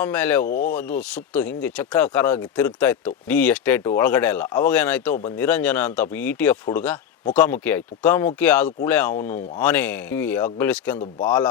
ಆಮೇಲೆ ಅದು ಸುತ್ತು ಹಿಂಗೆ ಚಕ್ರಾಕಾರವಾಗಿ ತಿರುಗ್ತಾ ಇತ್ತು ಡಿ ಎಸ್ಟೇಟ್ ಒಳಗಡೆ ಎಲ್ಲ. ಅವಾಗ ಏನಾಯ್ತು, ಒಬ್ಬ ನಿರಂಜನ ಅಂತ ETF ಹುಡುಗ ಮುಖಾಮುಖಿ ಆಯ್ತು. ಮುಖಾಮುಖಿ ಆದ ಕೂಡಲೇ ಅವನು ಆನೆ ಅಗ್ಗಳಿಸ್ಕೊಂಡು ಬಾಲ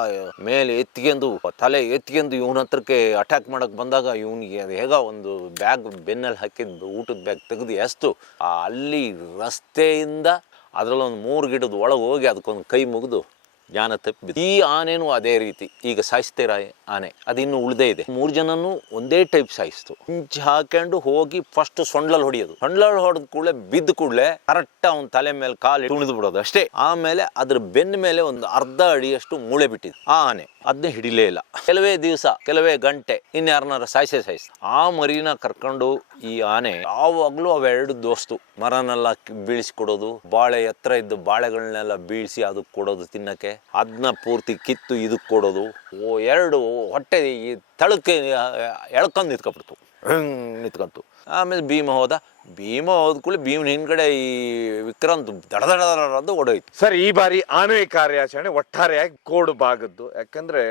ಮೇಲೆ ಎತ್ಕೊಂಡು ತಲೆ ಎತ್ಕೊಂಡು ಇವನ ಹತ್ರಕ್ಕೆ ಅಟ್ಯಾಕ್ ಮಾಡಕ್ ಬಂದಾಗ ಇವನಿಗೆ ಅದು ಹೇಗ ಒಂದು ಬ್ಯಾಗ್ ಬೆನ್ನಲ್ಲಿ ಹಾಕಿದ್ದು ಊಟದ ಬ್ಯಾಗ್ ತೆಗೆದು ಎಸ್ತು ಅಲ್ಲಿ ರಸ್ತೆಯಿಂದ ಅದರಲ್ಲಿ ಒಂದು 3 ಗಿಡದ ಒಳಗೆ ಹೋಗಿ ಅದಕ್ಕೊಂದು ಕೈ ಮುಗಿದು ಜ್ಞಾನ ತಪ್ಪಿ. ಈ ಆನೆನೂ ಅದೇ ರೀತಿ ಈಗ ಸಾಯಿಸ್ತೀರ ಆನೆ ಅದಿನ್ನು ಉಳ್ದೇ ಇದೆ. 3 ಜನನು ಒಂದೇ ಟೈಪ್ ಸಾಯಿಸ್ತು. ಹಿಂಚ್ ಹಾಕೊಂಡು ಹೋಗಿ ಫಸ್ಟ್ ಸೊಂಡ್ಲಲ್ಲಿ ಹೊಡಿಯೋದು. ಸೊಂಡ್ಲಲ್ಲಿ ಹೊಡೆದ ಕೂಡಲೇ ಬಿದ್ದ ಕೂಡಲೇ ಕರೆಕ್ಟ್ ಅವನ ತಲೆ ಮೇಲೆ ಕಾಲು ತುಣಿದು ಬಿಡೋದು ಅಷ್ಟೇ. ಆಮೇಲೆ ಅದ್ರ ಬೆನ್ನ ಮೇಲೆ ಒಂದು ಅರ್ಧ ಅಡಿಯಷ್ಟು ಮೂಳೆ ಬಿಟ್ಟಿದ್ದು ಆ ಆನೆ. ಅದನ್ನೇ ಹಿಡಿಲೇ ಇಲ್ಲ. ಕೆಲವೇ ದಿವಸ, ಕೆಲವೇ ಗಂಟೆ ಇನ್ಯಾರನಾರ ಸಾಯಿಸ ಆ ಮರಿನ ಕರ್ಕೊಂಡು ಈ ಆನೆ ಯಾವಾಗ್ಲೂ ಅವೆರಡು ದೋಸ್ತು ಮರನೆಲ್ಲ ಬೀಳಿಸ್ಕೊಡೋದು, ಬಾಳೆ ಎತ್ತರ ಇದ್ದು ಬಾಳೆಗಳನ್ನೆಲ್ಲ ಬೀಳಿಸಿ ಅದಕ್ಕೆ ಕೊಡೋದು ತಿನ್ನಕ್ಕೆ, ಅದನ್ನ ಪೂರ್ತಿ ಕಿತ್ತು ಇದಕ್ಕೆ ಕೊಡೋದು. ಎರಡು ಹೊಟ್ಟೆ ಈ ತಳಕ್ಕೆ ಎಳ್ಕೊಂಡು ನಿಂತ್ಕೊಬಿಡ್ತು, ನಿಂತ್ಕೊಂತು. ಆಮೇಲೆ ಭೀಮ ಹೋದ ಕೂಡಲೇ ಭೀಮನ ಹಿಂದ್ಗಡೆ ಈ ವಿಕ್ರಾಂತ್ ದಡದಡದು ಓಡೋಯ್ತು. ಸರ್, ಈ ಬಾರಿ ಆನೆ ಕಾರ್ಯಾಚರಣೆ ಒಟ್ಟಾರೆಯಾಗಿ ಕೋಡು ಭಾಗದ್ದು. ಯಾಕಂದ್ರೆ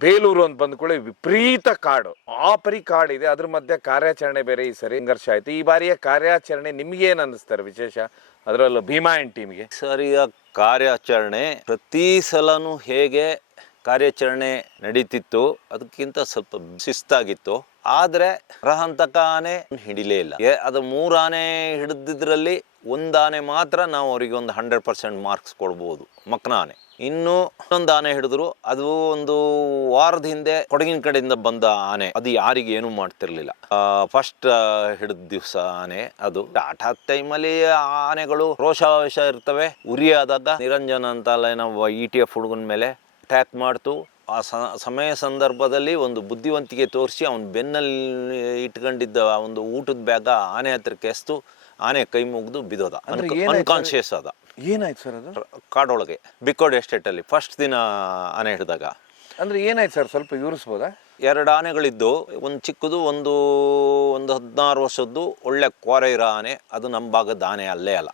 ಬೇಲೂರು ಅಂತ ಬಂದ ಕೂಡ ವಿಪರೀತ ಕಾಡು, ಆ ಪರಿ ಕಾಡಿದೆ, ಅದ್ರ ಮಧ್ಯೆ ಕಾರ್ಯಾಚರಣೆ ಬೇರೆ ಈ ಸರಿ ಸಂಘರ್ಷ ಆಯ್ತು. ಈ ಬಾರಿಯ ಕಾರ್ಯಾಚರಣೆ ನಿಮ್ಗೆ ಏನ್ ಅನ್ನಿಸ್ತಾರೆ ವಿಶೇಷ, ಅದರಲ್ಲೂ ಭೀಮಾ ಅಂಡ್ ಟೀಮ್ಗೆ? ಸರಿಯ ಕಾರ್ಯಾಚರಣೆ ಪ್ರತಿ ಸಲನೂ ಹೇಗೆ ಕಾರ್ಯಾಚರಣೆ ನಡೀತಿತ್ತು ಅದಕ್ಕಿಂತ ಸ್ವಲ್ಪ ಶಿಸ್ತಾಗಿತ್ತು. ಆದ್ರೆ ರಹಂತಕ ಆನೆ ಹಿಡಿಲೇ ಇಲ್ಲ. ಅದು 3 ಆನೆ ಹಿಡಿದಿದ್ರಲ್ಲಿ 1 ಆನೆ ಮಾತ್ರ ನಾವು ಅವರಿಗೆ ಒಂದು 100% ಮಾರ್ಕ್ಸ್ ಕೊಡ್ಬೋದು, ಮಕ್ನ ಆನೆ. ಇನ್ನು ಇನ್ನೊಂದು ಆನೆ ಹಿಡಿದ್ರು, ಅದು ಒಂದು ವಾರದ ಹಿಂದೆ ಕೊಡಗಿನ ಕಡೆಯಿಂದ ಬಂದ ಆನೆ, ಅದು ಯಾರಿಗೆ ಏನು ಮಾಡ್ತಿರ್ಲಿಲ್ಲ. ಫಸ್ಟ್ ಹಿಡಿದ ದಿವಸ ಆನೆ ಅದು. ಹಠಾತ್ ಟೈಮಲ್ಲಿ ಆನೆಗಳು ರೋಷಾವೇಶ ಇರ್ತವೆ. ಉರಿ ಆದಾಗ ನಿರಂಜನ ಅಂತ ನಾವು ETF ಹುಡುಗನ ಮೇಲೆ ಅಟ್ಯಾಕ್ ಮಾಡ್ತು. ಆ ಸಮಯ ಸಂದರ್ಭದಲ್ಲಿ ಒಂದು ಬುದ್ಧಿವಂತಿಕೆ ತೋರಿಸಿ ಅವನ ಬೆನ್ನಲ್ಲಿ ಇಟ್ಕೊಂಡಿದ್ದ ಒಂದು ಊಟದ ಬ್ಯಾಗ ಆನೆ ಹತ್ರಕ್ಕೆ ಎಸ್ತು ಆನೆ ಕೈ ಮುಗಿದು ಬಿದ್ದೋದ, ಅನ್ಕಾನ್ಶಿಯಸ್ ಆದ. ಏನಾಯ್ತು ಸರ್ ಅದು? ಕಾಡೊಳಗೆ ಬಿಕ್ಕೋಡ್ ಎಸ್ಟೇಟ್ ಅಲ್ಲಿ ಫಸ್ಟ್ ದಿನ ಆನೆ ಹಿಡಿದಾಗ. ಅಂದ್ರೆ ಏನಾಯ್ತು ಸರ್, ಸ್ವಲ್ಪ ವಿವರಿಸ್ಬೋದಾ? 2 ಆನೆಗಳಿದ್ದು, ಒಂದು ಚಿಕ್ಕದು, ಒಂದು 16 ವರ್ಷದ್ದು ಒಳ್ಳೆ ಕೋರೆ ಇರೋ ಆನೆ. ಅದು ನಮ್ಮ ಭಾಗದ ಆನೆ ಅಲ್ಲೇ ಅಲ್ಲ.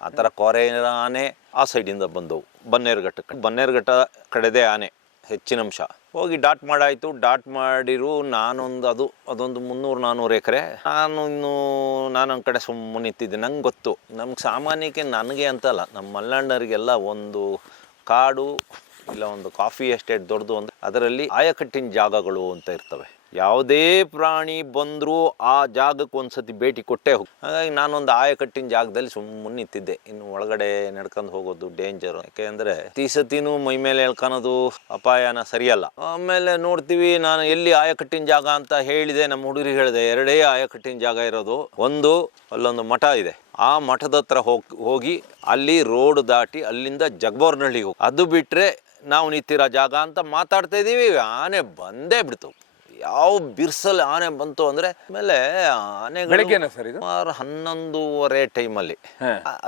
ಆ ಥರ ಕೋರೆ ಇರೋ ಆನೆ ಆ ಸೈಡಿಂದ ಬಂದವು. ಬನ್ನೇರುಘಟ್ಟ ಕಡೆದೇ ಆನೆ ಹೆಚ್ಚಿನ ಅಂಶ. ಹೋಗಿ ಡಾಟ್ ಮಾಡಾಯಿತು. ಡಾಟ್ ಮಾಡಿರು ಅದೊಂದು 300-400 ಎಕರೆ. ನಾನು ಕಡೆ ಸುಮ್ಮನೆ ನಿಂತಿದ್ದೆ. ನಂಗೆ ಗೊತ್ತು, ನಮ್ಗೆ ಸಾಮಾನ್ಯಕ್ಕೆ ನನಗೆ ಅಂತಲ್ಲ, ನಮ್ಮ ಮಲೆನಾಡಿನವರಿಗೆಲ್ಲ ಒಂದು ಕಾಡು ಇಲ್ಲ ಒಂದು ಕಾಫಿ ಎಸ್ಟೇಟ್ ದೊಡ್ಡದು ಅಂದರೆ ಅದರಲ್ಲಿ ಆಯಕಟ್ಟಿನ ಜಾಗಗಳು ಅಂತ ಇರ್ತವೆ. ಯಾವುದೇ ಪ್ರಾಣಿ ಬಂದರೂ ಆ ಜಾಗಕ್ಕೆ ಒಂದ್ಸತಿ ಭೇಟಿ ಕೊಟ್ಟೇ ಹೋಗಿ. ಹಾಗಾಗಿ ನಾನೊಂದು ಆಯಕಟ್ಟಿನ ಜಾಗದಲ್ಲಿ ಸುಮ್ಮನೆ ನಿಂತಿದ್ದೆ. ಇನ್ನು ಒಳಗಡೆ ನಡ್ಕೊಂಡು ಹೋಗೋದು ಡೇಂಜರ್. ಯಾಕೆಂದರೆ ಈ ಸತಿನೂ ಮೈ ಮೇಲೆ ಎಳ್ಕೊಳೋದು ಅಪಾಯನ ಸರಿಯಲ್ಲ. ಆಮೇಲೆ ನೋಡ್ತೀವಿ, ನಾನು ಎಲ್ಲಿ ಆಯಕಟ್ಟಿನ ಜಾಗ ಅಂತ ಹೇಳಿದೆ, ನಮ್ಮ ಹುಡುಗರಿಗೆ ಹೇಳಿದೆ, 2 ಆಯಕಟ್ಟಿನ ಜಾಗ ಇರೋದು. ಒಂದು ಅಲ್ಲೊಂದು ಮಠ ಇದೆ, ಆ ಮಠದ ಹತ್ರ ಹೋಗಿ ಅಲ್ಲಿ ರೋಡ್ ದಾಟಿ ಅಲ್ಲಿಂದ ಜಗಬೋರ್ನಹಳ್ಳಿಗೆ ಹೋಗಿ, ಅದು ಬಿಟ್ಟರೆ ನಾವು ನಿಂತಿರೋ ಜಾಗ ಅಂತ ಮಾತಾಡ್ತಾ ಇದ್ದೀವಿ. ಆನೆ ಬಂದೇ ಬಿಡ್ತು. ಯಾವ ಬಿರ್ಸಲ್ಲಿ ಆನೆ ಬಂತು ಅಂದ್ರೆ, ಆಮೇಲೆ ಆನೆಗಳು ಸುಮಾರು 11:30 ಟೈಮಲ್ಲಿ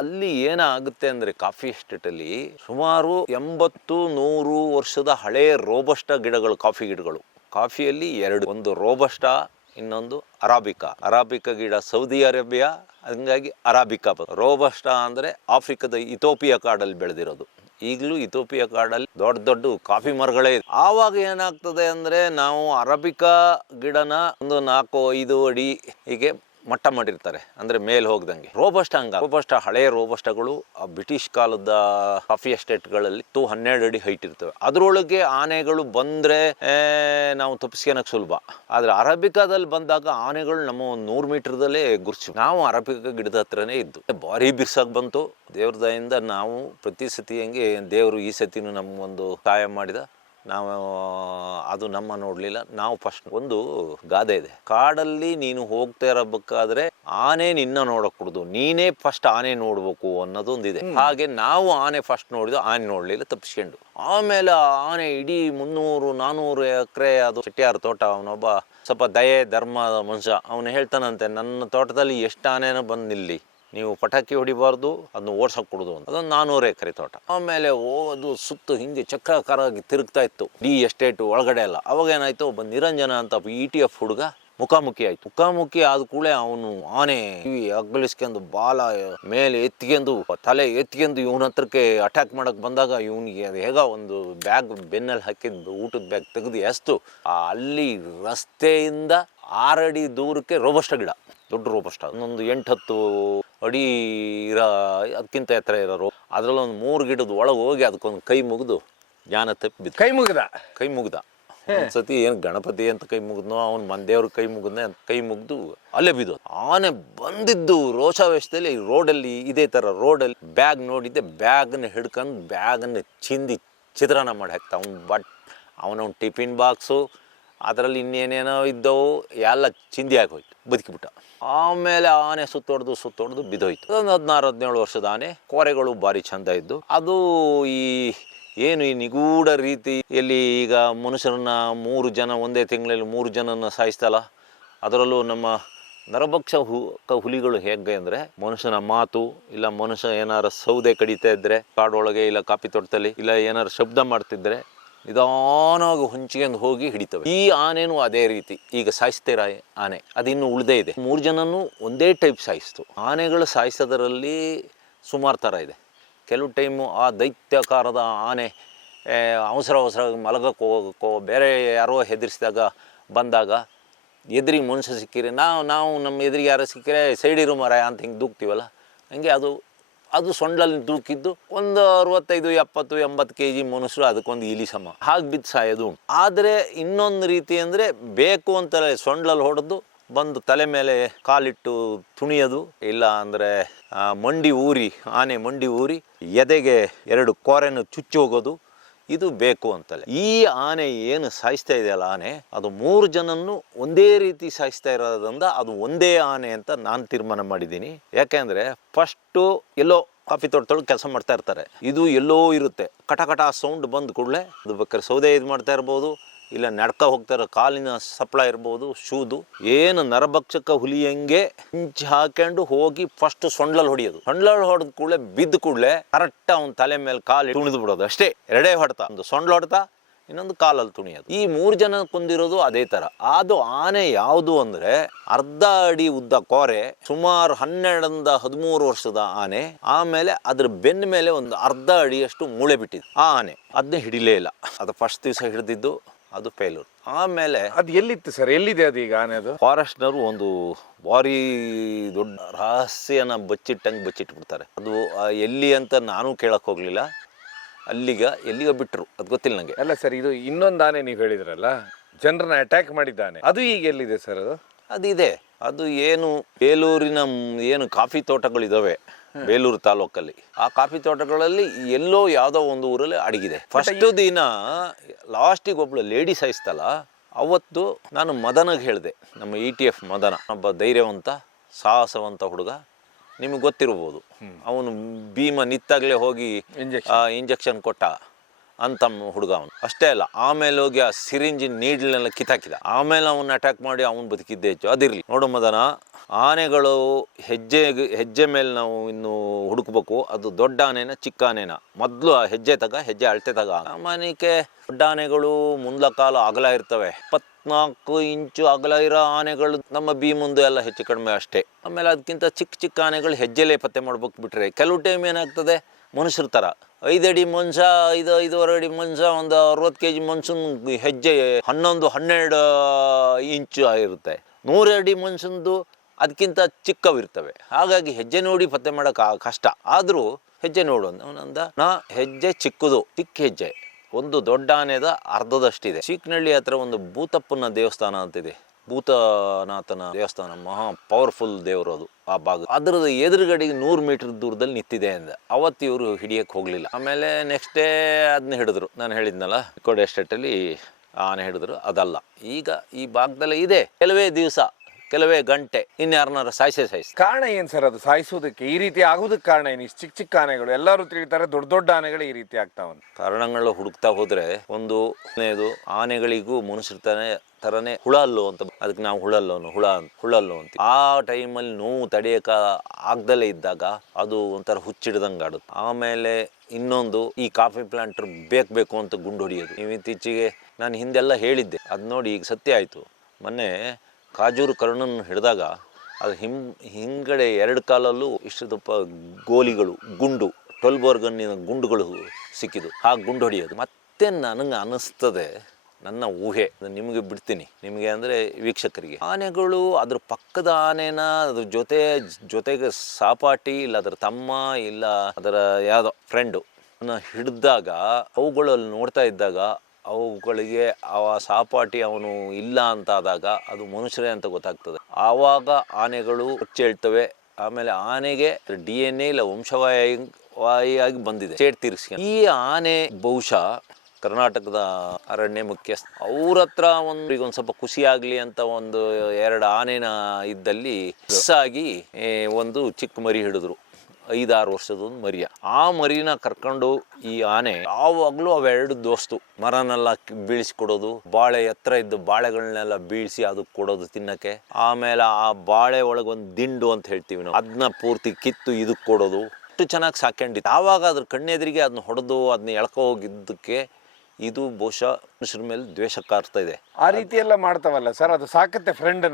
ಅಲ್ಲಿ ಏನಾಗುತ್ತೆ ಅಂದ್ರೆ, ಕಾಫಿ ಎಸ್ಟೇಟ್ ಅಲ್ಲಿ ಸುಮಾರು 80-100 ವರ್ಷದ ಹಳೆ ರೋಬಸ್ಟಾ ಗಿಡಗಳು, ಕಾಫಿ ಗಿಡಗಳು. ಕಾಫಿಯಲ್ಲಿ 2, ಒಂದು ರೋಬಸ್ಟಾ, ಇನ್ನೊಂದು ಅರಾಬಿಕಾ ಗಿಡ ಸೌದಿ ಅರೇಬಿಯಾ, ಹಂಗಾಗಿ ಅರಾಬಿಕಾ. ರೋಬಸ್ಟಾ ಅಂದ್ರೆ ಆಫ್ರಿಕಾದ ಇಥೋಪಿಯಾ ಕಾಡಲ್ಲಿ ಬೆಳೆದಿರೋದು. ಈಗಲೂ ಇಥೋಪಿಯಾ ಕಾಡಲ್ಲಿ ದೊಡ್ಡ ದೊಡ್ಡ ಕಾಫಿ ಮರಗಳೇ ಇದೆ. ಆವಾಗ ಏನಾಗ್ತದೆ ಅಂದರೆ, ನಾವು ಅರಬಿಕಾ ಗಿಡನ ಒಂದು 4-5 ಅಡಿ ಹೀಗೆ ಮಟ್ಟ ಮಾಡಿರ್ತಾರೆ, ಅಂದರೆ ಮೇಲೆ ಹೋಗ್ದಂಗೆ. ರೋಬಸ್ಟಾ ಹಳೆಯ ರೋಬಸ್ಟಾಗಳು ಬ್ರಿಟಿಷ್ ಕಾಲದ ಕಾಫಿ ಎಸ್ಟೇಟ್ಗಳಲ್ಲಿ 12 ಅಡಿ ಹೈಟ್ ಇರ್ತವೆ. ಅದರೊಳಗೆ ಆನೆಗಳು ಬಂದರೆ ನಾವು ತಪ್ಪಿಸ್ಕೊಳಕ್ಕೆ ಸುಲಭ. ಆದರೆ ಅರಬಿಕಾದಲ್ಲಿ ಬಂದಾಗ ಆನೆಗಳು ನಮ್ಮ 100 ಮೀಟರ್ದಲ್ಲೇ ಗುರ್ಸು. ನಾವು ಅರಬಿಕಾ ಗಿಡದ ಹತ್ರನೇ ಇದ್ದು ಭಾರಿ ಬಿರ್ಸಾಗಿ ಬಂತು. ದೇವ್ರ ದಯಿಂದ ನಾವು ಪ್ರತಿ ಸತಿ ಹಂಗೆ ದೇವರು ಈ ಸತಿನೂ ನಮಗೊಂದು ಸಹಾಯ ಮಾಡಿದ. ನಾವು ಅದು ನಮ್ಮ ನೋಡಲಿಲ್ಲ. ನಾವು ಫಸ್ಟ್ ಒಂದು ಗಾದೆ ಇದೆ, ಕಾಡಲ್ಲಿ ನೀನು ಹೋಗ್ತಾ ಇರಬೇಕಾದ್ರೆ ಆನೆ ನಿನ್ನ ನೋಡಕ್ ಕೊಡುದು, ನೀನೇ ಫಸ್ಟ್ ಆನೆ ನೋಡ್ಬೇಕು ಅನ್ನೋದೊಂದಿದೆ. ಹಾಗೆ ನಾವು ಆನೆ ಫಸ್ಟ್ ನೋಡಿದ್ದು, ಆನೆ ನೋಡ್ಲಿಲ್ಲ, ತಪ್ಪಿಸ್ಕೊಂಡು. ಆಮೇಲೆ ಆನೆ ಇಡೀ 300-400 ಎಕರೆ ಅದು ಚೆಟ್ಟಿಯಾರ ತೋಟ. ಅವನೊಬ್ಬ ಸ್ವಲ್ಪ ದಯೆ ಧರ್ಮದ ಮನುಷ್ಯ. ಅವನು ಹೇಳ್ತಾನಂತೆ, ನನ್ನ ತೋಟದಲ್ಲಿ ಎಷ್ಟು ಆನೆನ ಬಂದು ನಿಲ್ಲಿ, ನೀವು ಪಟಾಕಿ ಹೊಡಿಬಾರ್ದು, ಅದನ್ನ ಓಡ್ಸಕ್ ಕೊಡುದು ಅಂತ. ಅದೊಂದು 400 ಎಕರೆ ತೋಟ. ಆಮೇಲೆ ಅದು ಸುತ್ತು ಹಿಂಗೆ ಚಕ್ರಾಕಾರವಾಗಿ ತಿರುಗ್ತಾ ಇತ್ತು ಡಿ ಎಸ್ಟೇಟ್ ಒಳಗಡೆ ಎಲ್ಲ. ಅವಾಗ ಏನಾಯ್ತು, ಒಬ್ಬ ನಿರಂಜನ ಅಂತ ETF ಹುಡುಗ ಮುಖಾಮುಖಿ ಆಯ್ತು. ಮುಖಾಮುಖಿ ಆದ ಕೂಡಲೇ ಅವನು ಆನೆ ಕಿವಿ ಅಗ್ಗಳಿಸ್ಕೊಂಡು ಬಾಲ ಮೇಲೆ ಎತ್ಕೊಂಡು ತಲೆ ಎತ್ಕೊಂಡು ಇವನ ಹತ್ರಕ್ಕೆ ಅಟ್ಯಾಕ್ ಮಾಡಕ್ ಬಂದಾಗ ಇವನಿಗೆ ಅದು ಹೇಗ ಒಂದು ಬ್ಯಾಗ್ ಬೆನ್ನಲ್ಲಿ ಹಾಕಿದ್ದು ಊಟದ ಬ್ಯಾಗ್ ತೆಗೆದು ಎಸ್ತು ಅಲ್ಲಿ ರಸ್ತೆಯಿಂದ 6 ಅಡಿ ದೂರಕ್ಕೆ ರೋಬಸ್ಟ ಗಿಡ, ದೊಡ್ಡ ರೋಬಸ್ಟ, ಒಂದೊಂದು 8-10 ಅಡಿ ಇರೋ ಅದಕ್ಕಿಂತ ಎತ್ತರ ಇರೋ ಅದರಲ್ಲಿ ಒಂದು 3 ಗಿಡದ ಒಳಗೆ ಹೋಗಿ ಅದಕ್ಕೊಂದು ಕೈ ಮುಗಿದು ಜ್ಞಾನ ತಪ್ಪಿ ಬಿದ್ದು. ಕೈ ಮುಗ್ದ ಒಂದ್ಸತಿ ಏನು ಗಣಪತಿ ಅಂತ ಕೈ ಮುಗಿದ್ನೋ ಅವ್ನು ಮಂದೇವ್ರ ಕೈ ಮುಗಿದ್ನೆ ಅಂತ ಕೈ ಮುಗಿದು ಅಲ್ಲೇ ಬಿದ್ದೋದು. ಆನೆ ಬಂದಿದ್ದು ರೋಷಾವೇಶದಲ್ಲಿ ರೋಡಲ್ಲಿ ಇದೇ ಥರ ರೋಡಲ್ಲಿ ಬ್ಯಾಗ್ ನೋಡಿದ್ದೆ, ಬ್ಯಾಗನ್ನ ಹಿಡ್ಕೊಂಡು ಬ್ಯಾಗನ್ನು ಚಿಂದಿ ಚಿತ್ರಾನ್ನ ಮಾಡಿ ಹಾಕ್ತಾ ಅವನ ಟಿಫಿನ್ ಬಾಕ್ಸು ಅದರಲ್ಲಿ ಇನ್ನೇನೇನೋ ಇದ್ದವು ಎಲ್ಲ ಚಿಂದಿ ಆಗೋಯ್ತು, ಬದುಕಿಬಿಟ್ಟ. ಆಮೇಲೆ ಆನೆ ಸುತ್ತೊಡ್ದು ಬಿದ್ದೋಯ್ತು. ಒಂದು 16-17 ವರ್ಷದ ಆನೆ. ಕೋರೆಗಳು ಭಾರಿ ಚಂದ ಇದ್ದು. ಅದು ಈ ನಿಗೂಢ ರೀತಿಯಲ್ಲಿ ಈಗ ಮನುಷ್ಯರನ್ನ 3 ಜನ ಒಂದೇ ತಿಂಗಳಲ್ಲಿ 3 ಜನನ ಸಾಯಿಸ್ತಲ್ಲ, ಅದರಲ್ಲೂ ನಮ್ಮ ನರಭಕ್ಷ ಹುಲಿಗಳು ಹೇಗೆ ಅಂದರೆ ಮನುಷ್ಯನ ಮಾತು ಇಲ್ಲ ಮನುಷ್ಯ ಏನಾರು ಸೌದೆ ಕಡಿತಾ ಇದ್ದರೆ ಕಾಡೊಳಗೆ ಇಲ್ಲ ಕಾಫಿ ತೋಟದಲ್ಲಿ ಇಲ್ಲ ಏನಾರು ಶಬ್ದ ಮಾಡ್ತಿದ್ರೆ ನಿಧಾನವಾಗಿ ಹೊಂಚ್ಕೊಂಡು ಹೋಗಿ ಹಿಡಿತವೆ. ಈ ಆನೆನೂ ಅದೇ ರೀತಿ ಈಗ ಸಾಯಿಸ್ತೀರ ಆನೆ ಅದಿನ್ನೂ ಉಳಿದೇ ಇದೆ. 3 ಜನನೂ ಒಂದೇ ಟೈಪ್ ಸಾಯಿಸ್ತು. ಆನೆಗಳು ಸಾಯಿಸೋದರಲ್ಲಿ ಸುಮಾರು ಥರ ಇದೆ. ಕೆಲವು ಟೈಮು ಆ ದೈತ್ಯಕಾರದ ಆನೆ ಅವಸರ ಮಲಗಕ್ಕೆ ಹೋಗಕ್ಕೋ ಬೇರೆ ಯಾರೋ ಹೆದರಿಸಿದಾಗ ಬಂದಾಗ ಎದುರಿಗೆ ಮನುಷ್ಯ ಸಿಕ್ಕಿರಿ ನಾವು ನಮ್ಮ ಎದುರಿಗೆ ಯಾರೋ ಸಿಕ್ಕಿರೆ ಸೈಡಿರು ಮರ ಅಂತ ಹಿಂಗೆ ದೂಕ್ತೀವಲ್ಲ, ಹಂಗೆ ಅದು ಸೊಂಡಲ್ಲಿ ದೂಕಿದ್ದು ಒಂದು 65-70-80 kg ಮನುಷ್ಯರು ಅದಕ್ಕೊಂದು ಇಲಿ ಸಮ ಹಾಗೆ ಬಿದ್ದು ಸಾಯೋದು. ಆದರೆ ಇನ್ನೊಂದು ರೀತಿ ಅಂದರೆ ಬೇಕು ಅಂತಲೇ ಸೊಂಡಲಲ್ಲಿ ಹೊಡೆದು ಬಂದು ತಲೆ ಮೇಲೆ ಕಾಲಿಟ್ಟು ತುಣಿಯೋದು, ಇಲ್ಲ ಅಂದರೆ ಆನೆ ಮಂಡಿ ಊರಿ ಎದೆಗೆ 2 ಕೋರೆಯನ್ನು ಚುಚ್ಚಿ ಹೋಗೋದು, ಇದು ಬೇಕು ಅಂತಲೇ. ಈ ಆನೆ ಏನು ಸಾಯಿಸ್ತಾ ಇದೆಯಲ್ಲ ಆನೆ, ಅದು 3 ಜನನ್ನು ಒಂದೇ ರೀತಿ ಸಾಯಿಸ್ತಾ ಇರೋದ್ರಿಂದ ಅದು ಒಂದೇ ಆನೆ ಅಂತ ನಾನು ತೀರ್ಮಾನ ಮಾಡಿದ್ದೀನಿ. ಯಾಕೆಂದರೆ ಫಸ್ಟು ಎಲ್ಲೋ ಕಾಫಿ ತೋಟದೊಳಗೆ ಕೆಲಸ ಮಾಡ್ತಾ ಇರ್ತಾರೆ, ಇದು ಎಲ್ಲೋ ಇರುತ್ತೆ, ಕಟ ಸೌಂಡ್ ಬಂದ ಕೂಡಲೇ ಅದು ಬೇಕಾದ್ರೆ ಸೌದೆ ಇದು ಮಾಡ್ತಾ ಇರ್ಬೋದು, ಇಲ್ಲ ನಡ್ಕ ಹೋಗ್ತಾರೋ ಕಾಲಿನ ಸಪ್ಪಳ ಇರ್ಬೋದು, ಶೂದು ಏನು ನರಭಕ್ಷಕ ಹುಲಿಯಂಗೆ ಹಿಂಚು ಹಾಕೊಂಡು ಹೋಗಿ ಫಸ್ಟ್ ಸೊಂಡ್ಲಲ್ಲಿ ಹೊಡಿಯೋದು. ಸೊಂಡ್ಲಲ್ಲಿ ಹೊಡೆದ ಕೂಡಲೇ ಬಿದ್ದ ಕೂಡಲೇ ಕರೆಕ್ಟ್ ಅವ್ನ ತಲೆ ಮೇಲೆ ಕಾಲು ತುಣಿದು ಬಿಡೋದು ಅಷ್ಟೇ. 2 ಹೊಡೆತ, ಒಂದು ಸೊಂಡ್ಲು ಹೊಡೆತ, ಇನ್ನೊಂದು ಕಾಲಲ್ಲಿ ತುಣಿಯೋದು. ಈ 3 ಜನ ಕೊಂದಿರೋದು ಅದೇ ಥರ. ಅದು ಆನೆ ಯಾವುದು ಅಂದರೆ ಅರ್ಧ ಅಡಿ ಉದ್ದ ಕೋರೆ, ಸುಮಾರು 12-13 ವರ್ಷದ ಆನೆ. ಆಮೇಲೆ ಅದ್ರ ಬೆನ್ನ ಮೇಲೆ ಒಂದು ಅರ್ಧ ಅಡಿಯಷ್ಟು ಮೂಳೆ ಬಿಟ್ಟಿದ್ದು ಆ ಆನೆ. ಅದನ್ನೇ ಹಿಡಿಲೇ ಇಲ್ಲ. ಅದು ಫಸ್ಟ್ ದಿವಸ ಹಿಡಿದಿದ್ದು ಅದು ಫೇಲ್ಯೂರ್. ಆಮೇಲೆ ಅದು ಎಲ್ಲಿತ್ತು ಸರ್, ಎಲ್ಲಿದೆ ಅದು ಈಗ ಆನೆ? ಅದು ಫಾರೆಸ್ಟ್ನವರು ಒಂದು ಭಾರಿ ದೊಡ್ಡ ರಹಸ್ಯನ ಬಚ್ಚಿಟ್ಬಿಡ್ತಾರೆ. ಅದು ಎಲ್ಲಿ ಅಂತ ನಾನು ಕೇಳಕ್ ಹೋಗ್ಲಿಲ್ಲ, ಎಲ್ಲಿಗ ಬಿಟ್ರು ಅದು ಗೊತ್ತಿಲ್ಲ ನಂಗೆ. ಅಲ್ಲ ಸರ್, ಇದು ಇನ್ನೊಂದು ಆನೆ ನೀವು ಹೇಳಿದ್ರಲ್ಲ, ಜನರನ್ನ ಅಟ್ಯಾಕ್ ಮಾಡಿದ್ದಾನೆ, ಅದು ಈಗ ಎಲ್ಲಿದೆ ಸರ್? ಅದಿದೆ. ಅದು ಬೇಲೂರಿನ ಕಾಫಿ ತೋಟಗಳಿದಾವೆ ಬೇಲೂರು ತಾಲೂಕಲ್ಲಿ. ಆ ಕಾಫಿ ತೋಟಗಳಲ್ಲಿ ಎಲ್ಲೋ ಯಾವುದೋ ಒಂದು ಊರಲ್ಲಿ ಅಡಗಿದೆ. ಫಸ್ಟ್ ದಿನ ಲಾಸ್ಟಿಗೆ ಒಬ್ಳು ಲೇಡಿ ಸಾಯಿಸ್ತಲ್ಲ, ಅವತ್ತು ನಾನು ಮದನಿಗೆ ಹೇಳಿದೆ, ನಮ್ಮ ETF ಮದನ ಒಬ್ಬ ಧೈರ್ಯವಂತ ಸಾಹಸವಂತ ಹುಡುಗ, ನಿಮಗೆ ಗೊತ್ತಿರ್ಬೋದು. ಅವನು ಭೀಮ ನಿತ್ತಾಗಲೇ ಹೋಗಿ ಇಂಜೆಕ್ಷನ್ ಕೊಟ್ಟ ಅಂತ ಹುಡುಗ ಅವನು. ಅಷ್ಟೇ ಅಲ್ಲ, ಆಮೇಲೆ ಹೋಗಿ ಆ ಸಿರಿಂಜಿನ ನೀಡ್ಲನ್ನೆಲ್ಲ ಕಿತ್ತಾಕಿದ. ಆಮೇಲೆ ಅವನ್ನ ಅಟ್ಯಾಕ್ ಮಾಡಿ ಅವನು ಬದುಕಿದ್ದೆ ಹೆಚ್ಚು. ಅದಿರಲಿ ನೋಡು ಮದನ, ಆನೆಗಳು ಹೆಜ್ಜೆ ಮೇಲೆ ನಾವು ಇನ್ನು ಹುಡುಕ್ಬೇಕು. ಅದು ದೊಡ್ಡ ಆನೆನ ಚಿಕ್ಕ ಆನೆನ ಮೊದಲು ಆ ಹೆಜ್ಜೆ ಅಳತೆ ತಗ. ಸಾಮಾನ್ಯಕ್ಕೆ ದೊಡ್ಡ ಆನೆಗಳು ಮುಂದ್ಲ ಕಾಲು ಅಗಲ ಇರ್ತವೆ. 24 ಇಂಚು ಅಗಲ ಇರೋ ಆನೆಗಳು ನಮ್ಮ ಮುಂದೆ ಎಲ್ಲ ಹೆಚ್ಚು ಕಡಿಮೆ ಅಷ್ಟೇ. ಆಮೇಲೆ ಅದಕ್ಕಿಂತ ಚಿಕ್ಕ ಆನೆಗಳು ಹೆಜ್ಜೆಲೇ ಪತ್ತೆ ಮಾಡ್ಬೇಕು ಬಿಟ್ರೆ, ಕೆಲವು ಟೈಮ್ ಏನಾಗ್ತದೆ ಮನುಷ್ಯರ ಥರ 5 ಅಡಿ ಮನುಷ್ಯ, 5-5.5 ಅಡಿ ಮನುಷ್ಯ, ಒಂದು 60 kg ಮನುಷ್ಯನ ಹೆಜ್ಜೆ 11-12 ಇಂಚು ಆಗಿರುತ್ತೆ. 100 ಅಡಿ ಮನುಷ್ಯಂದು ಅದಕ್ಕಿಂತ ಚಿಕ್ಕವಿರ್ತವೆ. ಹಾಗಾಗಿ ಹೆಜ್ಜೆ ನೋಡಿ ಪತ್ತೆ ಮಾಡೋಕೆ ಕಷ್ಟ. ಆದರೂ ಹೆಜ್ಜೆ ನೋಡು ಅವನಂದ, ಹೆಜ್ಜೆ ಚಿಕ್ಕ ಹೆಜ್ಜೆ. ಒಂದು ದೊಡ್ಡ ಆನೆದ ಅರ್ಧದಷ್ಟಿದೆ. ಚೀಕ್ನಳ್ಳಿ ಹತ್ರ ಒಂದು ಭೂತಪ್ಪನ ದೇವಸ್ಥಾನ ಅಂತಿದೆ, ಭೂತನಾಥನ ದೇವಸ್ಥಾನ, ಮಹಾ ಪವರ್ಫುಲ್ ದೇವರು ಅದು. ಆ ಭಾಗ ಅದರದ ಎದುರುಗಡೆಗೆ 100 ಮೀಟರ್ ದೂರದಲ್ಲಿ ನಿಂತಿದೆ ಅಂದ. ಅವತ್ತು ಇವರು ಹಿಡಿಯಕ್ಕೆ ಹೋಗ್ಲಿಲ್ಲ. ಆಮೇಲೆ ನೆಕ್ಸ್ಟ್ ಡೇ ಅದನ್ನ ಹಿಡಿದ್ರು. ನಾನು ಹೇಳಿದ್ನಲ್ಲ ಕೋಡೆ ಎಸ್ಟೇಟಲ್ಲಿ ಆನೆ ಹಿಡಿದ್ರು. ಅದಲ್ಲ, ಈಗ ಈ ಭಾಗದಲ್ಲೇ ಇದೆ. ಕೆಲವೇ ದಿವಸ, ಕೆಲವೇ ಗಂಟೆ ಇನ್ಯಾರನ್ನಾರ ಸಾಯಿಸಿ. ಕಾರಣ ಏನ್ ಸರ್ ಅದು ಸಾಯಿಸೋದಕ್ಕೆ? ಈ ರೀತಿ ಆಗೋದಕ್ಕೆ ಕಾರಣ ಏನು? ಇಷ್ಟು ಚಿಕ್ಕ ಆನೆಗಳು ಎಲ್ಲರೂ ತಿಳಿತಾರೆ, ದೊಡ್ಡ ಆನೆಗಳು ಈ ರೀತಿ ಆಗ್ತಾವ. ಕಾರಣಗಳು ಹುಡುಕ್ತಾ ಹೋದ್ರೆ ಒಂದು ಆನೆಗಳಿಗೂ ಮನುಷ್ಯರ ತರನೇ ಹುಳಲ್ಲು ಅಂತ, ಅದಕ್ಕೆ ನಾವು ಹುಳಲ್ಲು ಅಂತ. ಆ ಟೈಮಲ್ಲಿ ನೋವು ತಡೆಯಕ ಆಗ್ದಲೇ ಇದ್ದಾಗ ಅದು ಒಂಥರ ಹುಚ್ಚಿಡ್ದಂಗೆ ಆಡುತ್ತೆ. ಆಮೇಲೆ ಇನ್ನೊಂದು, ಈ ಕಾಫಿ ಪ್ಲಾಂಟರ್ ಬೇಕು ಅಂತ ಗುಂಡು ಹೊಡಿಯೋದು. ನೀವು ಇತ್ತೀಚೆಗೆ ನಾನು ಹಿಂದೆಲ್ಲ ಹೇಳಿದ್ದೆ, ಅದು ನೋಡಿ ಈಗ ಸತ್ಯ ಆಯ್ತು. ಮೊನ್ನೆ ಕಾಜೂರು ಕರ್ಣನ್ನು ಹಿಡಿದಾಗ ಅದು ಹಿಂಗಡೆ 2 ಕಾಲಲ್ಲೂ ಇಷ್ಟು ದಪ್ಪ ಗೋಲಿಗಳು ಗುಂಡು 12 ಗನ್ನಿನ ಗುಂಡುಗಳು ಸಿಕ್ಕಿದ್ದು. ಆ ಗುಂಡು ಹೊಡೆಯೋದು. ಮತ್ತೆ ನನಗೆ ಅನ್ನಿಸ್ತದೆ, ನನ್ನ ಊಹೆ, ನಿಮಗೆ ಬಿಡ್ತೀನಿ, ನಿಮಗೆ ಅಂದರೆ ವೀಕ್ಷಕರಿಗೆ, ಆನೆಗಳು ಅದ್ರ ಪಕ್ಕದ ಆನೆನ ಅದ್ರ ಜೊತೆಗೆ ಸಾಪಾಟಿ ಇಲ್ಲ ಅದರ ತಮ್ಮ ಇಲ್ಲ ಅದರ ಯಾವುದೋ ಫ್ರೆಂಡು ಹಿಡಿದಾಗ ಅವುಗಳಲ್ಲಿ ನೋಡ್ತಾ ಇದ್ದಾಗ ಅವುಗಳಿಗೆ ಸಾಪಾಟಿ ಅವನು ಇಲ್ಲ ಅಂತಾದಾಗ ಅದು ಮನುಷ್ಯರೇ ಅಂತ ಗೊತ್ತಾಗ್ತದೆ. ಆವಾಗ ಆನೆಗಳು ಹೇಳ್ತವೆ. ಆಮೇಲೆ ಆನೆಗೆ DNA ಇಲ್ಲ ವಂಶವಾಹಿಯಾಗಿ ಬಂದಿದೆ, ಸೇಡ್ ತೀರಿಸಿ. ಈ ಆನೆ ಬಹುಶಃ ಕರ್ನಾಟಕದ ಅರಣ್ಯ ಮುಖ್ಯಸ್ಥ ಅವ್ರ ಹತ್ರ ಒಂದು ಸ್ವಲ್ಪ ಖುಷಿ ಆಗಲಿ ಅಂತ 1-2 ಆನೆನ ಇದ್ದಲ್ಲಿ ಆಗಿ ಒಂದು ಚಿಕ್ಕ ಮರಿ ಹಿಡಿದ್ರು, 5-6 ವರ್ಷದ ಒಂದು ಮರಿಯ. ಆ ಮರಿನ ಕರ್ಕೊಂಡು ಈ ಆನೆ ಯಾವಾಗಲೂ ಅವೆರಡು ದೋಸ್ತು ಮರನೆಲ್ಲ ಬೀಳಿಸ್ಕೊಡೋದು, ಬಾಳೆ ಎತ್ತರ ಇದ್ದು ಬಾಳೆಗಳನ್ನೆಲ್ಲ ಬೀಳಿಸಿ ಅದಕ್ಕೆ ಕೊಡೋದು ತಿನ್ನಕ್ಕೆ. ಆಮೇಲೆ ಆ ಬಾಳೆ ಒಳಗೊಂದು ದಿಂಡು ಅಂತ ಹೇಳ್ತೀವಿ ನಾವು, ಅದನ್ನ ಪೂರ್ತಿ ಕಿತ್ತು ಇದಕ್ಕೆ ಕೊಡೋದು. ಅಷ್ಟು ಚೆನ್ನಾಗಿ ಸಾಕೊಂಡಿತ್ತು. ಆವಾಗ ಅದ್ರ ಕಣ್ಣೆದುರಿಗೆ ಅದನ್ನ ಹೊಡೆದು ಅದನ್ನ ಎಳ್ಕೊ ಹೋಗಿದ್ದಕ್ಕೆ ಇದು ಬಹುಶಃ ಮನುಷ್ಯರ ಮೇಲೆ ದ್ವೇಷ ಕಾರ್ತಾ ಇದೆ. ಆ ರೀತಿ ಎಲ್ಲ ಮಾಡ್ತಾವಲ್ಲ ಸರ್, ಅದು ಸಾಕತ್ತೆ ಫ್ರೆಂಡ್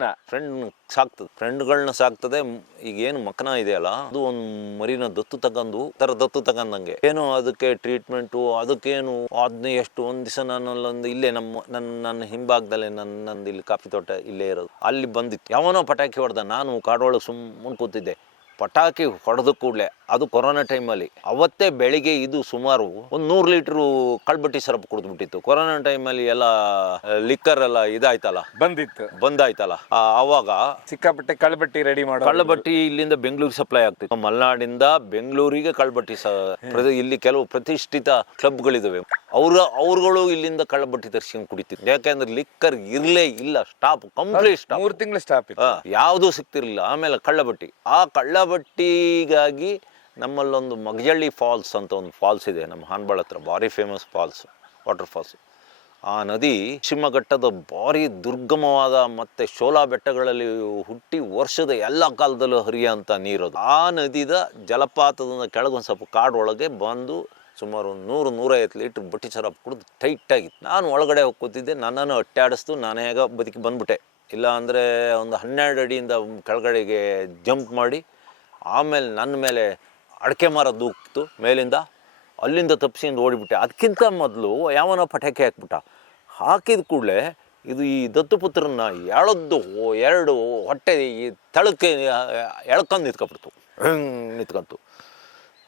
ಸಾಕ್ತದೆ, ಫ್ರೆಂಡ್ಗಳನ್ನ ಸಾಕ್ತದೆ. ಈಗ ಏನು ಮಕನ ಇದೆಯಲ್ಲ, ಅದು ಒಂದು ಮರಿನ ದತ್ತು ತಗೊಂಡಂಗೆ ಏನು ಅದಕ್ಕೆ ಟ್ರೀಟ್ಮೆಂಟು, ಅದಕ್ಕೇನು ಅದನ್ನ ಎಷ್ಟು ಒಂದು ದಿವಸ ನಾನಲ್ಲೊಂದು ಇಲ್ಲೇ ನನ್ನ ಹಿಂಭಾಗದಲ್ಲೇ ನಂದು ಇಲ್ಲಿ ಕಾಫಿ ತೋಟ ಇಲ್ಲೇ ಇರೋದು, ಅಲ್ಲಿ ಬಂದಿತ್ತು. ಯಾವನೋ ಪಟಾಕಿ ಹೊಡೆದ, ನಾನು ಕಾಡೊಳಗೆ ಸುಮ್ಮನೆ ಕೂತಿದ್ದೆ. ಪಟಾಕಿ ಹೊಡೆದ ಕೂಡಲೇ, ಅದು ಕೊರೋನಾ ಟೈಮಲ್ಲಿ, ಅವತ್ತೇ ಬೆಳಿಗ್ಗೆ ಇದು ಸುಮಾರು 100 ಲೀಟ್ರು ಕಳ್ಬಟ್ಟಿ ಸರಪ್ ಕುಡಿದ್ಬಿಟ್ಟಿತ್ತು. ಕೊರೋನಾ ಟೈಮಲ್ಲಿ ಎಲ್ಲ ಲಿಕ್ಕರ್ ಎಲ್ಲ ಇದಾಯ್ತಲ್ಲ, ಬಂದಾಯ್ತಲ್ಲ, ಆವಾಗ ಸಿಕ್ಕಾಪಟ್ಟೆ ಕಳ್ಬಟ್ಟಿ ರೆಡಿ ಮಾಡೋ ಕಳ್ಳಬಟ್ಟಿ ಇಲ್ಲಿಂದ ಬೆಂಗಳೂರಿಗೆ ಸಪ್ಲೈ ಆಗ್ತಿತ್ತು. ಮಲೆನಾಡಿಂದ ಬೆಂಗಳೂರಿಗೆ ಕಳ್ಬಟ್ಟಿ ಇಲ್ಲಿ ಕೆಲವು ಪ್ರತಿಷ್ಠಿತ ಕ್ಲಬ್ಗಳಿದಾವೆ, ಅವ್ರುಗಳು ಇಲ್ಲಿಂದ ಕಳ್ಳಬಟ್ಟಿ ತರಿಸ್ಕೊಂಡು ಕುಡಿತಿದ್ರು. ಯಾಕೆಂದ್ರೆ ಲಿಕ್ಕರ್ ಇರ್ಲೇ ಇಲ್ಲ, ಸ್ಟಾಪ್, ಕಂಪ್ಲೀಟ್ ಸ್ಟಾಪ್, 3 ತಿಂಗಳು ಸ್ಟಾಪ್, ಯಾವುದೂ ಸಿಗ್ತಿರ್ಲಿಲ್ಲ. ಆಮೇಲೆ ಕಳ್ಳಬಟ್ಟಿ, ಆ ಕಳ್ಳಬಟ್ಟಿಗಾಗಿ ನಮ್ಮಲ್ಲೊಂದು ಮಗಜಳ್ಳಿ ಫಾಲ್ಸ್ ಅಂತ ಒಂದು ಫಾಲ್ಸ್ ಇದೆ ನಮ್ಮ ಹಾನ್ಬಾಳ್ ಹತ್ರ, ಭಾರಿ ಫೇಮಸ್ ಫಾಲ್ಸ್, ವಾಟರ್ ಫಾಲ್ಸ್. ಆ ನದಿ ಶಿವಘಟ್ಟದ ಭಾರಿ ದುರ್ಗಮವಾದ ಮತ್ತು ಶೋಲಾ ಬೆಟ್ಟಗಳಲ್ಲಿ ಹುಟ್ಟಿ ವರ್ಷದ ಎಲ್ಲ ಕಾಲದಲ್ಲೂ ಹರಿಯೋಂಥ ನೀರದು. ಆ ನದಿದ ಜಲಪಾತದಿಂದ ಕೆಳಗೊಂದು ಸ್ವಲ್ಪ ಕಾಡೊಳಗೆ ಬಂದು ಸುಮಾರು 100-150 ಲೀಟ್ರ್ ಬಟ್ಟಿ ಸರಪ್ ಕುಡಿದು ಟೈಟಾಗಿತ್ತು. ನಾನು ಒಳಗಡೆ ಹೋಗಿ ಕೂತಿದ್ದೆ, ನನ್ನನ್ನು ಅಟ್ಟಾಡಿಸ್ತು. ನಾನು ಹೇಗ ಬದುಕಿ ಬಂದ್ಬಿಟ್ಟೆ. ಇಲ್ಲ ಅಂದರೆ ಒಂದು 12 ಅಡಿಯಿಂದ ಕೆಳಗಡೆಗೆ ಜಂಪ್ ಮಾಡಿ, ಆಮೇಲೆ ನನ್ನ ಮೇಲೆ ಅಡಿಕೆ ಮರ ದೂಕ್ತು ಮೇಲಿಂದ, ಅಲ್ಲಿಂದ ತಪ್ಪಿಸಿಂದ ಓಡಿಬಿಟ್ಟೆ. ಅದಕ್ಕಿಂತ ಮೊದಲು ಯಾವನೋ ಪಟಾಕಿ ಹಾಕಿದ ಕೂಡಲೇ ಇದು ಈ ದತ್ತುಪುತ್ರನ ಎರಡು ಹೊಟ್ಟೆ ಈ ತಳಕ್ಕೆ ಎಳ್ಕೊಂಡು ನಿಂತ್ಕೊಬಿಡ್ತು, ನಿಂತ್ಕೊಂತು.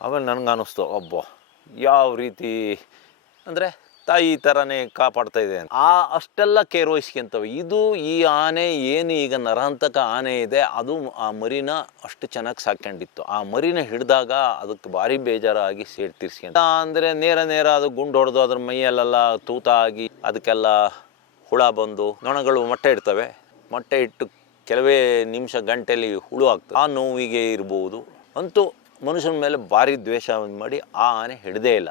ಆಮೇಲೆ ನನಗೆ ಅನ್ನಿಸ್ತು, ಅಬ್ಬ ಯಾವ ರೀತಿ ಅಂದರೆ ತಾಯಿ ಥರನೇ ಕಾಪಾಡ್ತಾ ಇದೆ ಅಂತ. ಅಷ್ಟೆಲ್ಲ ಕೇರ್ ವಹಿಸ್ಕೊಂತವೆ. ಈ ಆನೆ ಏನು ಈಗ ನರಹಂತಕ ಆನೆ ಇದೆ, ಅದು ಆ ಮರಿನ ಅಷ್ಟು ಚೆನ್ನಾಗಿ ಸಾಕೊಂಡಿತ್ತು. ಆ ಮರಿನ ಹಿಡಿದಾಗ ಅದಕ್ಕೆ ಭಾರಿ ಬೇಜಾರಾಗಿ ಸೇಡ್ ತೀರ್ಸ್ಕೊಂತ. ಅಂದರೆ ನೇರ ಅದು ಗುಂಡು ಹೊಡೆದು ಅದ್ರ ಮೈಯಲ್ಲೆಲ್ಲ ತೂತ ಆಗಿ ಅದಕ್ಕೆಲ್ಲ ಹುಳ ಬಂದು, ನೊಣಗಳು ಮೊಟ್ಟೆ ಇಡ್ತವೆ, ಮೊಟ್ಟೆ ಇಟ್ಟು ಕೆಲವೇ ನಿಮಿಷ ಗಂಟೆಯಲ್ಲಿ ಹುಳು ಆಗ್ತದೆ. ಆ ನೋವಿಗೆ ಇರ್ಬೋದು. ಅಂತೂ ಮನುಷ್ಯನ ಮೇಲೆ ಭಾರಿ ದ್ವೇಷ ಮಾಡಿ ಆ ಆನೆ ಹಿಡ್ದೇ ಇಲ್ಲ.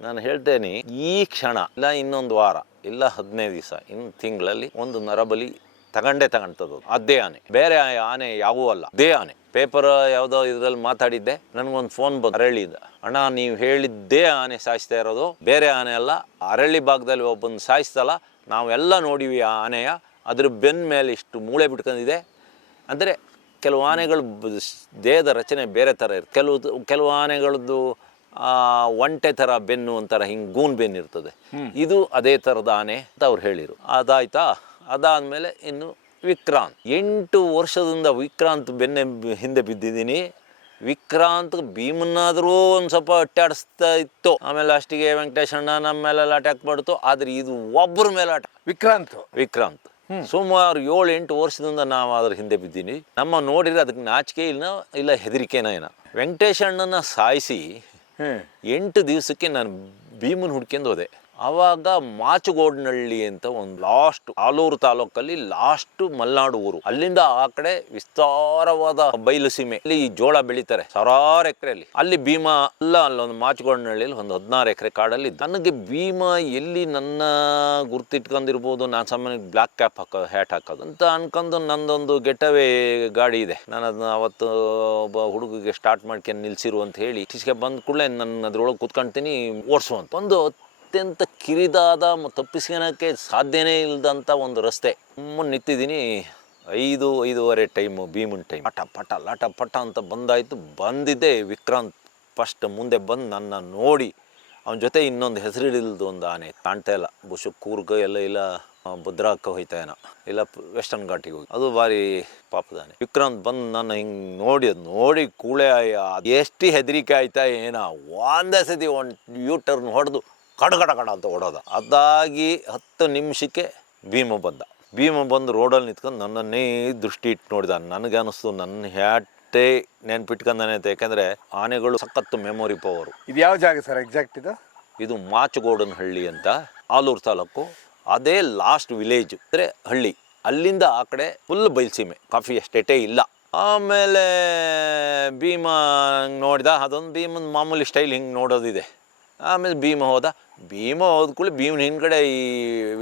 ನಾನು ಹೇಳ್ತೇನೆ, ಈ ಕ್ಷಣ ಇಲ್ಲ ಇನ್ನೊಂದು ವಾರ ಇಲ್ಲ 15 ದಿವಸ, ಇನ್ನು ತಿಂಗಳಲ್ಲಿ ಒಂದು ನರಬಲಿ ತಗೊಂತದ್ದು ಅದೇ ಆನೆ, ಬೇರೆ ಆನೆ ಯಾವೂ ಅಲ್ಲ, ಅದೇ ಆನೆ. ಪೇಪರ್ ಯಾವುದೋ ಇದರಲ್ಲಿ ಮಾತಾಡಿದ್ದೆ, ನನಗೊಂದು ಫೋನ್ ಬಂದು ಅರಳಿಯಿಂದ, ಅಣ್ಣ ನೀವು ಹೇಳಿದ್ದೇ ಆನೆ ಸಾಯಿಸ್ತಾ ಇರೋದು, ಬೇರೆ ಆನೆ ಅಲ್ಲ. ಅರಳಿ ಭಾಗದಲ್ಲಿ ಒಬ್ಬನ ಸಾಯಿಸ್ತಲ್ಲ, ನಾವೆಲ್ಲ ನೋಡಿವಿ ಆ ಆನೆಯ, ಅದ್ರ ಬೆನ್ನ ಮೇಲೆ ಇಷ್ಟು ಮೂಳೆ ಬಿಟ್ಕೊಂಡಿದೆ. ಅಂದರೆ ಕೆಲವು ಆನೆಗಳು ದೇಹದ ರಚನೆ ಬೇರೆ ಥರ ಇರುತ್ತೆ. ಕೆಲವು ಆನೆಗಳದ್ದು ಒಂಟೆ ಥರ ಬೆನ್ನು ಒಂಥರ ಹಿಂಗೆ ಗೂನ್ ಬೆನ್ನು ಇರ್ತದೆ. ಇದು ಅದೇ ಥರದ ಆನೆ ಅಂತ ಅವ್ರು ಹೇಳಿರು. ಅದಾಯ್ತಾ, ಅದಾದಮೇಲೆ ಇನ್ನು ವಿಕ್ರಾಂತ್. 8 ವರ್ಷದಿಂದ ವಿಕ್ರಾಂತ್ ಹಿಂದೆ ಬಿದ್ದಿದ್ದೀನಿ. ವಿಕ್ರಾಂತ್ ಭೀಮನ್ನಾದರೂ ಒಂದು ಸ್ವಲ್ಪ ಅಟ್ಟಾಡಿಸ್ತಾ ಇತ್ತು. ಆಮೇಲೆ ಅಷ್ಟಿಗೆ ವೆಂಕಟೇಶಣ್ಣ ನಮ್ಮ ಮೇಲೆಲ್ಲ ಅಟ್ಯಾಕ್ ಮಾಡ್ತು. ಆದರೆ ಇದು ಒಬ್ಬರ ಮೇಲೆ ವಿಕ್ರಾಂತ್ ಸುಮಾರು 7-8 ವರ್ಷದಿಂದ ನಾವು ಅದ್ರ ಹಿಂದೆ ಬಿದ್ದೀನಿ. ನಮ್ಮ ನೋಡಿದ್ರೆ ಅದಕ್ಕೆ ನಾಚಿಕೆ ಇಲ್ಲ ಹೆದರಿಕೆನ ಏನೋ. ವೆಂಕಟೇಶಣ್ಣನ ಸಾಯಿಸಿ 8 ದಿವಸಕ್ಕೆ ನಾನು ಭೀಮನ್ ಹುಡ್ಕೊಂಡು ಹೋದೆ. ಆವಾಗ ಮಾಚುಗೋಡ್ನಹಳ್ಳಿ ಅಂತ ಒಂದು ಲಾಸ್ಟ್ ಆಲೂರು ತಾಲೂಕಲ್ಲಿ ಲಾಸ್ಟ್ ಮಲೆನಾಡು ಊರು. ಅಲ್ಲಿಂದ ಆ ಕಡೆ ವಿಸ್ತಾರವಾದ ಬಯಲು ಸೀಮೆ, ಅಲ್ಲಿ ಜೋಳ ಬೆಳೀತಾರೆ 1000 ಎಕರೆಯಲ್ಲಿ. ಅಲ್ಲಿ ಭೀಮಾ ಅಲ್ಲೊಂದು ಮಾಚುಗೋಡ್ನಹಳ್ಳಿಯಲ್ಲಿ ಒಂದು 16 ಎಕರೆ ಕಾಡಲ್ಲಿ. ನನಗೆ ಭೀಮಾ ಎಲ್ಲಿ ನನ್ನ ಗುರ್ತಿಟ್ಕೊಂಡಿರ್ಬೋದು, ನಾನು ಸಾಮಾನ್ಯ ಬ್ಲ್ಯಾಕ್ ಕ್ಯಾಪ್ ಹ್ಯಾಟ್ ಹಾಕೋದು ಅಂತ ಅನ್ಕೊಂಡು ನಂದೊಂದು ಗೆಟವೇ ಗಾಡಿ ಇದೆ. ನಾನು ಅದನ್ನ ಅವತ್ತು ಒಬ್ಬ ಹುಡುಗಿಗೆ ಸ್ಟಾರ್ಟ್ ಮಾಡ್ಕೊಂಡು ನಿಲ್ಸಿರು ಅಂತ ಹೇಳಿ ಟಿಸ್ಗೆ ಬಂದ ಕೂಡಲೇ ನನ್ನ ಅದ್ರೊಳಗೆ ಕೂತ್ಕೊಳ್ತೀನಿ, ಓಡಿಸುವಂತ ಒಂದು ಅತ್ಯಂತ ಕಿರಿದಾದ ತಪ್ಪಿಸ್ಕೊಳಕ್ಕೆ ಸಾಧ್ಯನೇ ಇಲ್ಲದಂಥ ಒಂದು ರಸ್ತೆ. ನಿಂತಿದ್ದೀನಿ, 5-5:30 ಟೈಮು ಭೀಮನ್ ಟೈಮ್. ಪಟ ಪಟ ಲಟ ಪಟ ಅಂತ ಬಂದಾಯಿತು. ಬಂದಿದ್ದೆ ವಿಕ್ರಾಂತ್ ಫಸ್ಟ್ ಮುಂದೆ ಬಂದು ನನ್ನ ನೋಡಿ, ಅವನ ಜೊತೆ ಇನ್ನೊಂದು ಹೆಸರಿಡಿಲ್ದು ಒಂದು ಆನೆ ಕಾಣ್ತಾ ಇಲ್ಲ, ಬುಷು ಕೂರ್ಗ ಎಲ್ಲ ಇಲ್ಲ ಭದ್ರಾಕ್ಕ ಹೋಯ್ತಾಯನ ಇಲ್ಲ ವೆಸ್ಟರ್ನ್ ಘಾಟಿಗೆ ಹೋಗಿ, ಅದು ಭಾರಿ ಪಾಪದಾನೆ. ವಿಕ್ರಾಂತ್ ಬಂದು ನನ್ನ ಹಿಂಗೆ ನೋಡಿ ಕೂಳೆ ಎಷ್ಟು ಹೆದರಿಕೆ ಆಯ್ತಾ ಏನೋ, ಒಂದೇ ಸತಿ ಒಂದು ಯೂ ಟರ್ನ್ ಹೊಡೆದು ಕಡ ಅಂತ ಹೊಡೋದ. ಅದಾಗಿ 10 ನಿಮಿಷಕ್ಕೆ ಭೀಮ ಬಂದು ರೋಡಲ್ಲಿ ನಿಂತ್ಕೊಂಡು ನನ್ನನ್ನೇ ದೃಷ್ಟಿ ಇಟ್ಟು ನೋಡಿದ. ನನಗೆ ಅನ್ನಿಸ್ತು ನನ್ನ ಹ್ಯಾಟೇ ನೆನ್ಪಿಟ್ಕೊಂಡಾನೆ ಅಂತ. ಯಾಕೆಂದರೆ ಆನೆಗಳು ಸಖತ್ತು ಮೆಮೊರಿ ಪವರು. ಇದು ಯಾವ ಜಾಗ ಸರ್ ಎಕ್ಸಾಕ್ಟ್ ಇದು ಮಾಚಗೋಡನಹಳ್ಳಿ ಅಂತ, ಆಲೂರು ತಾಲೂಕು. ಅದೇ ಲಾಸ್ಟ್ ವಿಲೇಜ್ ಅಂದರೆ ಹಳ್ಳಿ. ಅಲ್ಲಿಂದ ಆ ಕಡೆ ಫುಲ್ ಬಯಲ್ಸೀಮೆ, ಕಾಫಿ ಎಸ್ಟೇಟೇ ಇಲ್ಲ. ಆಮೇಲೆ ಭೀಮ ನೋಡಿದ, ಅದೊಂದು ಭೀಮನ ಮಾಮೂಲಿ ಸ್ಟೈಲ್ ಹಿಂಗೆ ನೋಡೋದಿದೆ. ಆಮೇಲೆ ಭೀಮ ಹೋದ ಕೂಡಲೇ ಭೀಮನ ಹಿಂದ್ಗಡೆ ಈ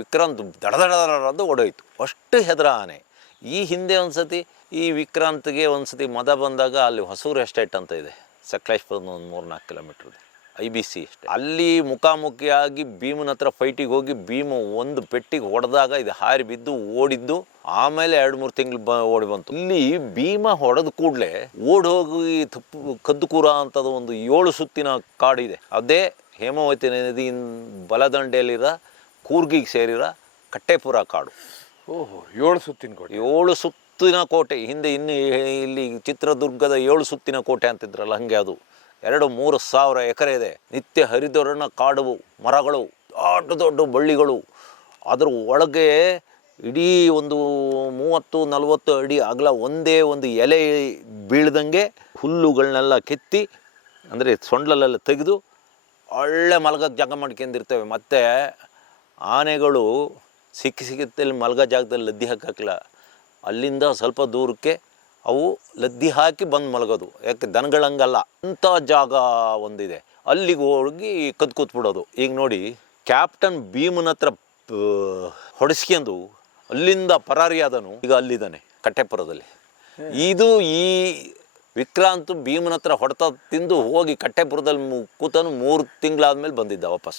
ವಿಕ್ರಾಂತ್ ದಡದಡದು ಓಡೋಯ್ತು. ಅಷ್ಟು ಹೆದರ ಆನೆ. ಈ ಹಿಂದೆ ಒಂದು ಸತಿ ಈ ವಿಕ್ರಾಂತ್ಗೆ ಒಂದು ಸತಿ ಮದ ಬಂದಾಗ ಅಲ್ಲಿ ಹೊಸೂರು ಎಸ್ಟೇಟ್ ಅಂತ ಇದೆ, ಸಕಲೇಶ್ಪುರದ ಒಂದು 3-4 ಕಿಲೋಮೀಟ್ರದ್ದು, IBC ಅಷ್ಟೇ. ಅಲ್ಲಿ ಮುಖಾಮುಖಿಯಾಗಿ ಭೀಮನ ಹತ್ರ ಫೈಟಿಗೆ ಹೋಗಿ ಭೀಮ ಒಂದು ಪೆಟ್ಟಿಗೆ ಹೊಡೆದಾಗ ಇದು ಹಾರಿ ಬಿದ್ದು ಓಡಿದ್ದು. ಆಮೇಲೆ 2-3 ತಿಂಗಳು ಓಡಿ ಬಂತು. ಇಲ್ಲಿ ಭೀಮ ಹೊಡೆದ ಕೂಡಲೇ ಓಡಿ ಹೋಗಿ ಕದ್ದುಕೂರ ಅಂತದ್ದು ಒಂದು 7 ಸುತ್ತಿನ ಕಾಡಿದೆ. ಅದೇ ಹೇಮಾವತಿ ನದಿ ಬಲದಂಡೆಯಲ್ಲಿರೋ ಕೂರ್ಗಿಗೆ ಸೇರಿರೋ ಕಟ್ಟೆಪುರ ಕಾಡು. ಓಹೋ, 7 ಸುತ್ತಿನ ಕೋಟೆ. 7 ಸುತ್ತಿನ ಕೋಟೆ. ಹಿಂದೆ ಇನ್ನು ಇಲ್ಲಿ ಚಿತ್ರದುರ್ಗದ 7 ಸುತ್ತಿನ ಕೋಟೆ ಅಂತಿದ್ರಲ್ಲ, ಹಾಗೆ ಅದು 2-3 ಸಾವಿರ ಎಕರೆ ಇದೆ. ನಿತ್ಯ ಹರಿದೊರಣ ಕಾಡು, ಮರಗಳು, ದೊಡ್ಡ ಬಳ್ಳಿಗಳು. ಅದ್ರ ಒಳಗೆ ಇಡೀ ಒಂದು 30-40 ಅಡಿ ಅಗಲ ಒಂದೇ ಒಂದು ಎಲೆ ಬೀಳ್ದಂಗೆ ಹುಲ್ಲುಗಳನ್ನೆಲ್ಲ ಕೆತ್ತಿ, ಅಂದರೆ ಸೊಂಡ್ಲಲ್ಲೆಲ್ಲ ತೆಗೆದು ಒಳ್ಳೆ ಮಲಗಕ್ಕೆ ಜಾಗ ಮಾಡ್ಕೊಂಡಿರ್ತೇವೆ. ಮತ್ತು ಆನೆಗಳು ಸಿಕ್ಕಿದಲ್ಲಿ ಮಲಗೋ ಜಾಗದಲ್ಲಿ ಲದ್ದಿ ಹಾಕಿಲ್ಲ, ಅಲ್ಲಿಂದ ಸ್ವಲ್ಪ ದೂರಕ್ಕೆ ಅವು ಲದ್ದಿ ಹಾಕಿ ಬಂದು ಮಲಗೋದು. ಯಾಕೆ ದನಗಳಂಗಲ್ಲ, ಅಂಥ ಜಾಗ ಒಂದಿದೆ, ಅಲ್ಲಿಗೆ ಹೋಗಿ ಕೂತ್ಬಿಡೋದು. ಈಗ ನೋಡಿ, ಕ್ಯಾಪ್ಟನ್ ಭೀಮನ ಹತ್ರ ಹೊಡೆಸ್ಕೊಂಡು ಅಲ್ಲಿಂದ ಪರಾರಿಯಾದನು, ಈಗ ಅಲ್ಲಿದ್ದಾನೆ ಕಟ್ಟೆಪುರದಲ್ಲಿ. ಇದು ಈ ವಿಕ್ರಾಂತ್ ಭೀಮನ ಹತ್ರ ಹೊಡೆತ ತಿಂದು ಹೋಗಿ ಕಟ್ಟೆಪುರದಲ್ಲಿ ಕೂತನು. 3 ತಿಂಗಳಾದ್ಮೇಲೆ ಬಂದಿದ್ದ ವಾಪಸ್.